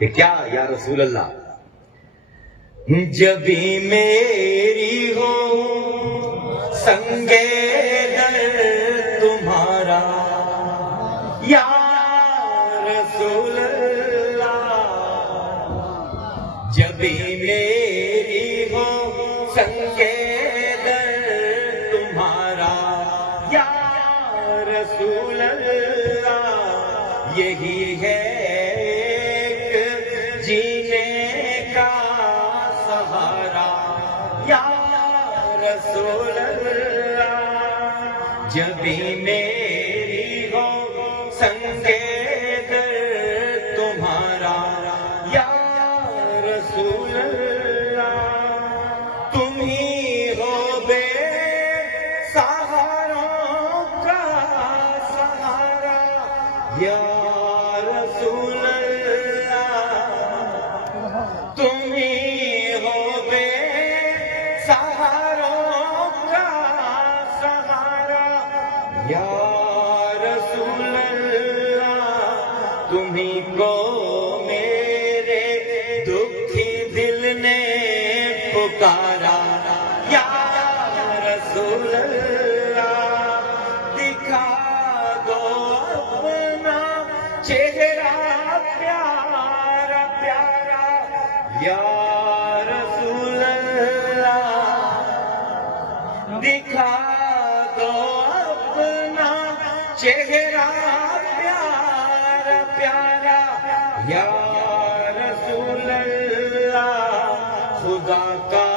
کہ کیا یا رسول اللہ؟ جبھی میری ہو سنگے در تمہارا یا رسول اللہ، جبھی میری ہو سنگے در تمہارا یا رسول اللہ، یہی ہے ایک جینے کا سہارا یا رسول اللہ، جبھی میری ہو سنگے در تمہارا یا رسول اللہ، تم ہی ہو بے سہاروں کا سہارا یا رسول اللہ، تم ہی ہو بے سہاروں کا سہارا یا رسول اللہ، تمہیں کو میرے دکھی دل نے پکارا یا رسول اللہ، دکھا دو اپنا چہرہ پیارا پیارا یا رسول اللہ، دکھا دو اپنا چہرہ پیارا پیارا یا رسول اللہ، خدا کا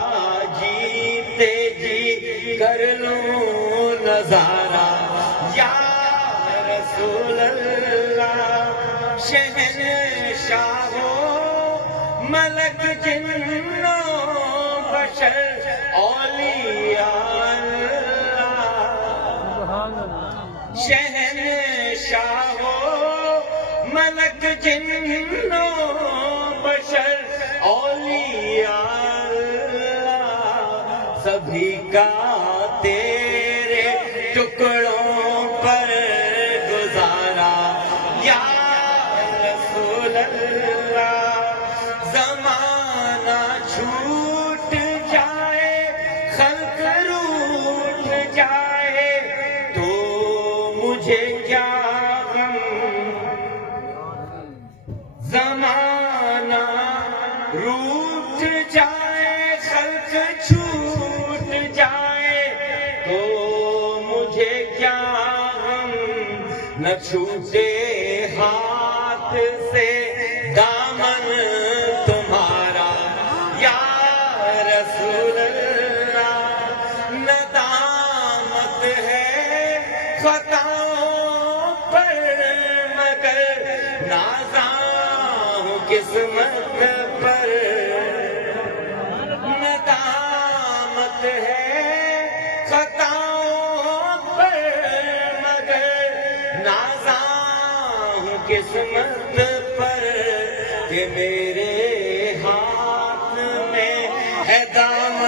جیتے جی کر لوں نظارہ یا رسول اللہ، شہنشاہ ہو ملک جنوں بشر اولیاء اللہ، شہنشاہ ہو ملک جنوں بشر اولیاء اللہ، سبھی کا تیرے ٹکڑوں پر گزارا یا رسول اللہ، زمانہ چھوٹ جائے خلق روٹ جائے تو مجھے کیا غم، زمانہ روٹ جائے خلق چھوٹ جائے تو مجھے کیا غم، نہ چھوٹے ہاتھ سے دامن تمہارا یا رسول اللہ، ندامت ہے خطاؤں پر مگر نازاں ہوں قسمت پر، ندامت ہے خطاؤں پر مگر نازاں ہوں قسمت پر، کہ میرے ہاتھ میں ہے دامن